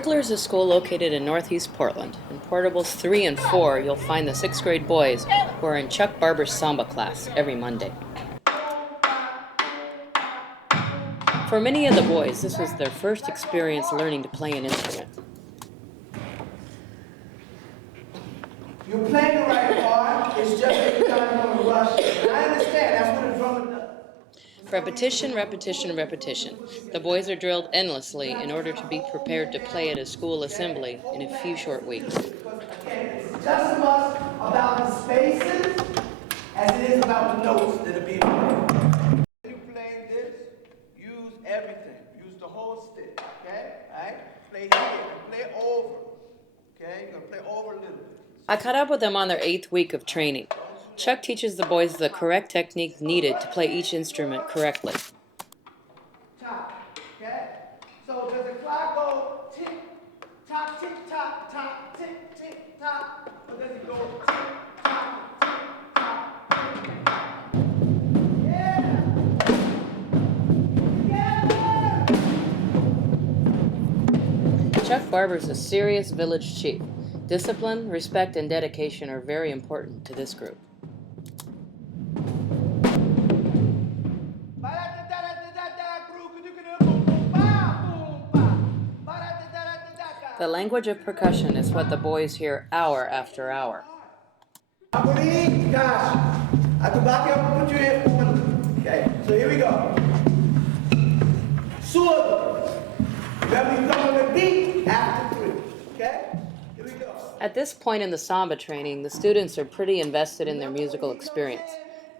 Rigler is a school located in northeast Portland. In portables 3 and 4, you'll find the 6th grade boys who are in Chuck Barber's Samba class every Monday. For many of the boys, this was their first experience learning to play an instrument. You're playing the right part, it's just that you're not going to rush. And I understand, that's what a drummer does. Repetition, repetition, repetition. The boys are drilled endlessly in order to be prepared to play at a school assembly in a few short weeks. It's just as much about the spaces as it is about the notes that are being played. When you play this, use everything. Use the whole stick, okay? All right? Play here, play over. Okay? You're going to play over a little bit. I caught up with them on their 8th week of training. Chuck teaches the boys the correct technique needed to play each instrument correctly. Top, okay? So does the clock go tick, tock, tick, tock, tock, tick, tick, tock? Or does it go tick, tock, tick, tock, tick, tock? Yeah! Yeah! Chuck Barber's a serious village chief. Discipline, respect, and dedication are very important to this group. The language of percussion is what the boys hear hour after hour. Okay, so here we go. Surdo. Then we come on the beat after 3. Okay? Here we go. At this point in the samba training, the students are pretty invested in their musical experience,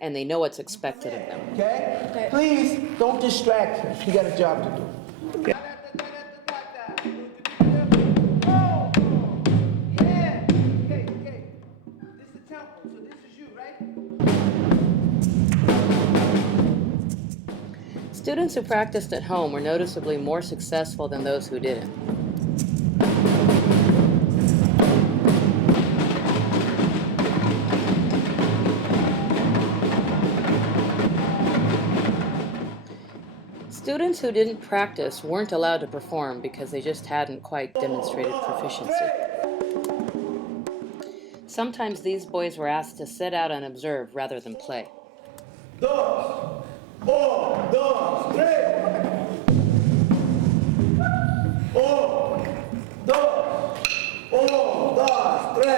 and they know what's expected of them. Okay? Please don't distract him. He got a job to do. Okay? Students who practiced at home were noticeably more successful than those who didn't. Students who didn't practice weren't allowed to perform because they just hadn't quite demonstrated proficiency. Sometimes these boys were asked to sit out and observe rather than play. 2, 1, 2, 3. 1, 2, 1, 2, 3.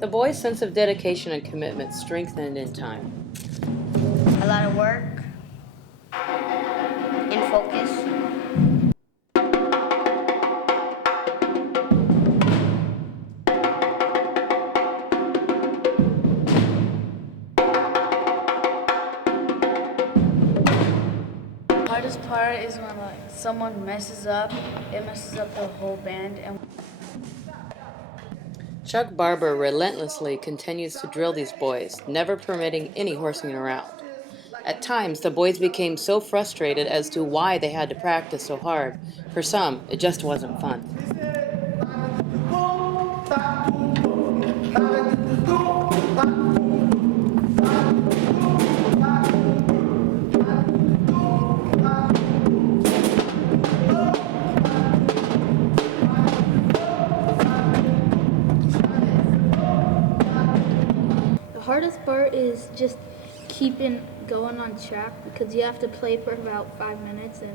The boys' sense of dedication and commitment strengthened in time. A lot of work and focus. The hardest part is when someone messes up, it messes up the whole band. And Chuck Barber relentlessly continues to drill these boys, never permitting any horsing around. At times, the boys became so frustrated as to why they had to practice so hard. For some, it just wasn't fun. The hardest part is just keeping going on track because you have to play for about 5 minutes. And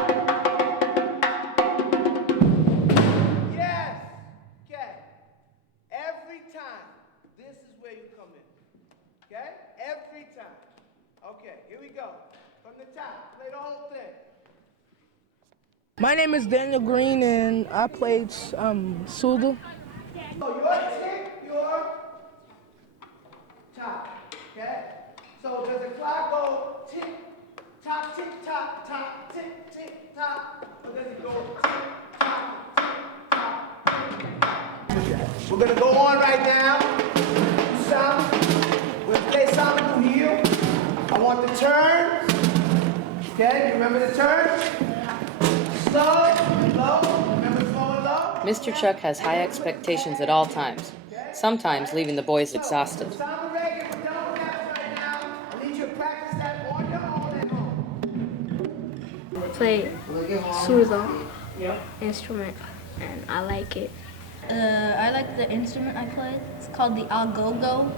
Yes! Okay. Every time, this is where you come in. Okay? Every time. Okay, here we go. From the top, play the whole thing. My name is Daniel Green, and I played surdo. So your tick, your top. Okay? So does the clock go tick, tock, tick, tock, tock, tick, tick, tock? Or does it go tick, tock, tick, tock, tick, tock? We're going to go on right now. Samba. We're going to play Samba through here. I want the turns. Okay, you remember the turns? Slow, low. Remember slow and low? Mr. Chuk has high expectations at all times, sometimes leaving the boys exhausted. Samba reggae. play surdo instrument, and I like it. I like the instrument I play. It's called the agogo.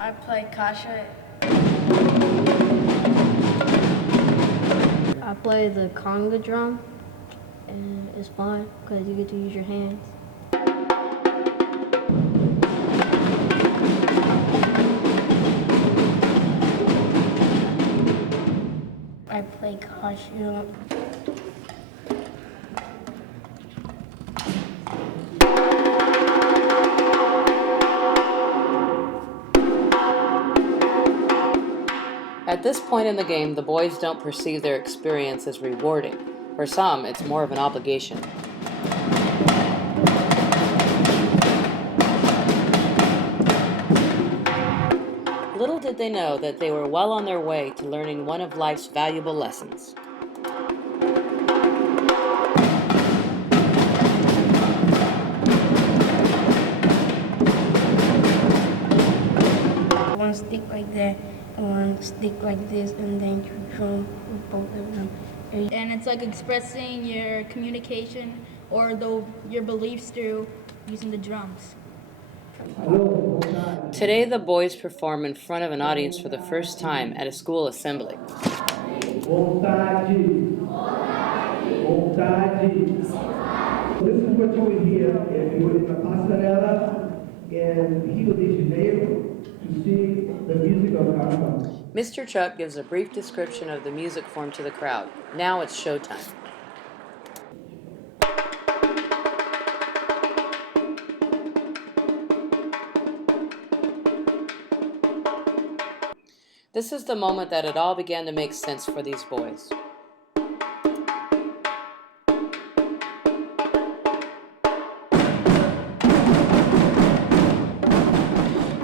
I play kasha. I play the conga drum, and it's fun because you get to use your hands. I play kasha. At this point in the game, the boys don't perceive their experience as rewarding. For some, it's more of an obligation. Little did they know that they were well on their way to learning one of life's valuable lessons. One stick like that, and one stick like this, and then you drum with both of them. And it's like expressing your communication or your beliefs through using the drums. Today, the boys perform in front of an audience for the first time at a school assembly. Vontade. Vontade. This is what you will hear if you were in the Passarela in Rio de Janeiro to see the music of Carnaval. Mr. Chuk gives a brief description of the music form to the crowd. Now it's showtime. This is the moment that it all began to make sense for these boys.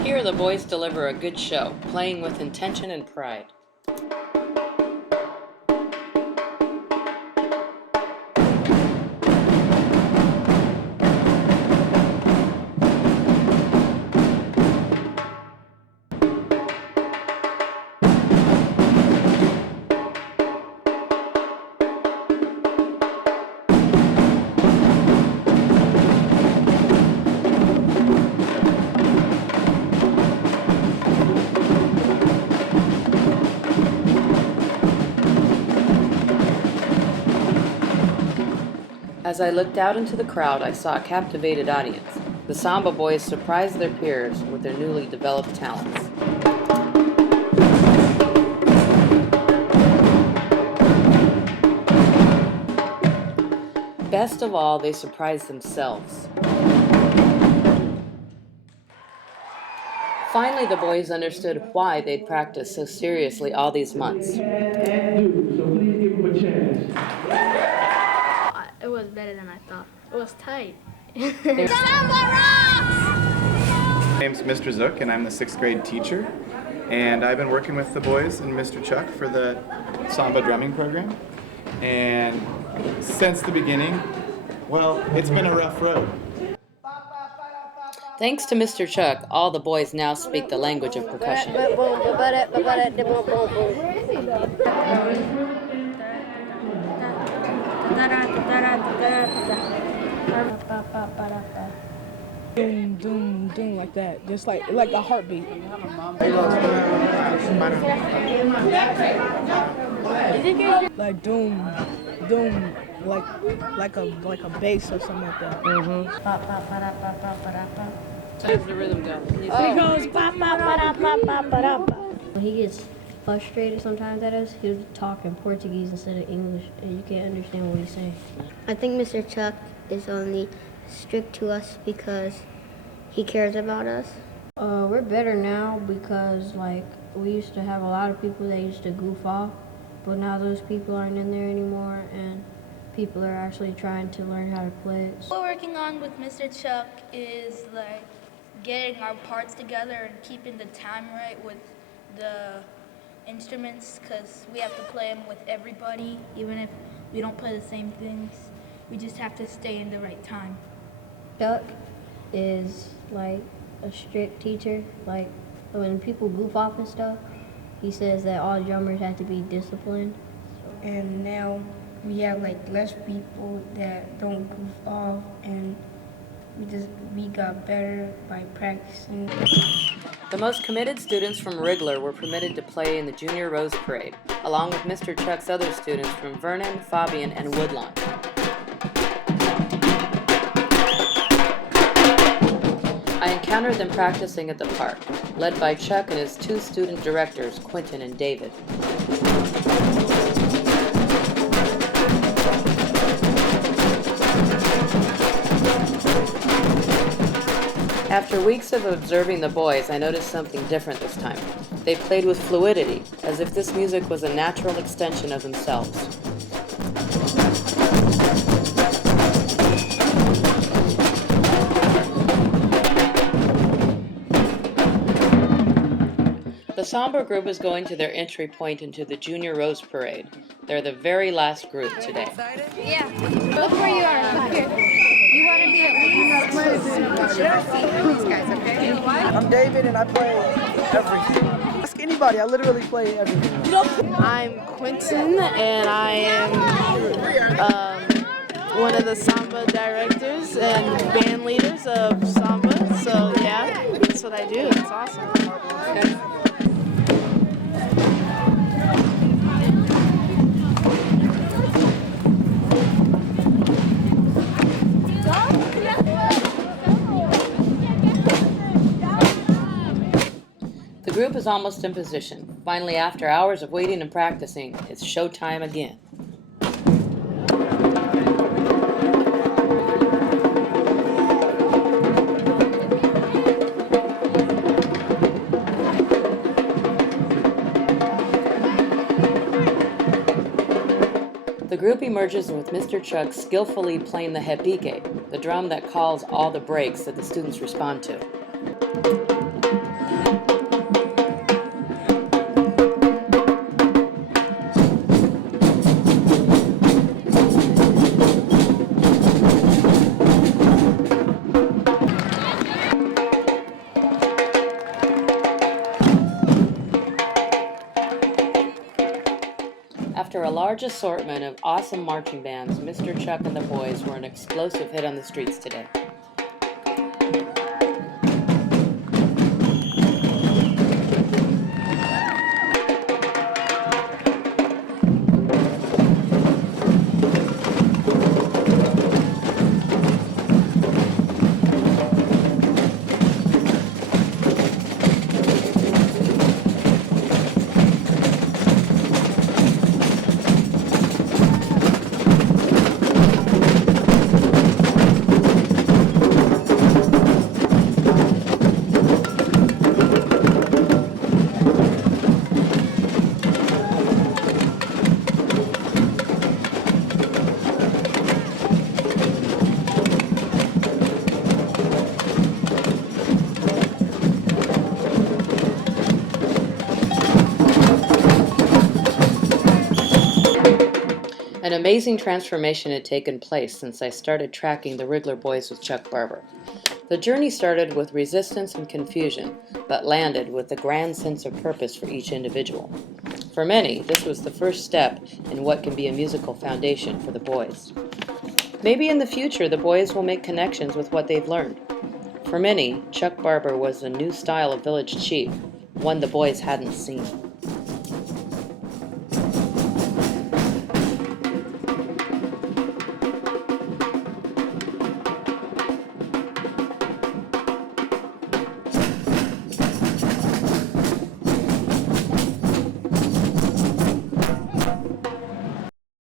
Here the boys deliver a good show, playing with intention and pride. As I looked out into the crowd, I saw a captivated audience. The Samba boys surprised their peers with their newly developed talents. Best of all, they surprised themselves. Finally, the boys understood why they'd practiced so seriously all these months. And do, so please give them a chance. It was better than I thought. It was tight. My name's Mr. Zook, and I'm the 6th grade teacher. And I've been working with the boys and Mr. Chuk for the Samba drumming program. And since the beginning, well, it's been a rough road. Thanks to Mr. Chuk, all the boys now speak the language of percussion. Doom, doom, doom, like that. Just like a heartbeat. Like doom, doom, like a bass or something like that. How does the rhythm go? It goes ba ba ba ba ba ba ba. When he gets frustrated sometimes at us, he'll talk in Portuguese instead of English, and you can't understand what he's saying. I think Mr. Chuk is only strict to us because he cares about us. We're better now because we used to have a lot of people that used to goof off, but now those people aren't in there anymore, and people are actually trying to learn how to play it. What we're working on with Mr. Chuk is getting our parts together and keeping the time right with the instruments, because we have to play them with everybody, even if we don't play the same things. We just have to stay in the right time. Chuk is a strict teacher. Like when people goof off and stuff, he says that all drummers have to be disciplined. And now we have like less people that don't goof off, and we got better by practicing. The most committed students from Rigler were permitted to play in the Junior Rose Parade, along with Mr. Chuk's other students from Vernon, Fabian, and Woodlawn. I encountered them practicing at the park, led by Chuk and his two student directors, Quentin and David. After weeks of observing the boys, I noticed something different this time. They played with fluidity, as if this music was a natural extension of themselves. The Samba group is going to their entry point into the Junior Rose Parade. They're the very last group today. Yeah. Look where you are. Look here. You want to be at least. I'm David and I play everything. Ask anybody, I literally play everything. I'm Quentin and I am one of the Samba directors and band leaders of Samba. So yeah, that's what I do. It's awesome. The group is almost in position. Finally, after hours of waiting and practicing, it's showtime again. The group emerges with Mr. Chuk skillfully playing the repique, the drum that calls all the breaks that the students respond to. After a large assortment of awesome marching bands, Mr. Chuk and the boys were an explosive hit on the streets today. An amazing transformation had taken place since I started tracking the Rigler boys with Chuck Barber. The journey started with resistance and confusion, but landed with a grand sense of purpose for each individual. For many, this was the first step in what can be a musical foundation for the boys. Maybe in the future, the boys will make connections with what they've learned. For many, Chuck Barber was a new style of village chief, one the boys hadn't seen.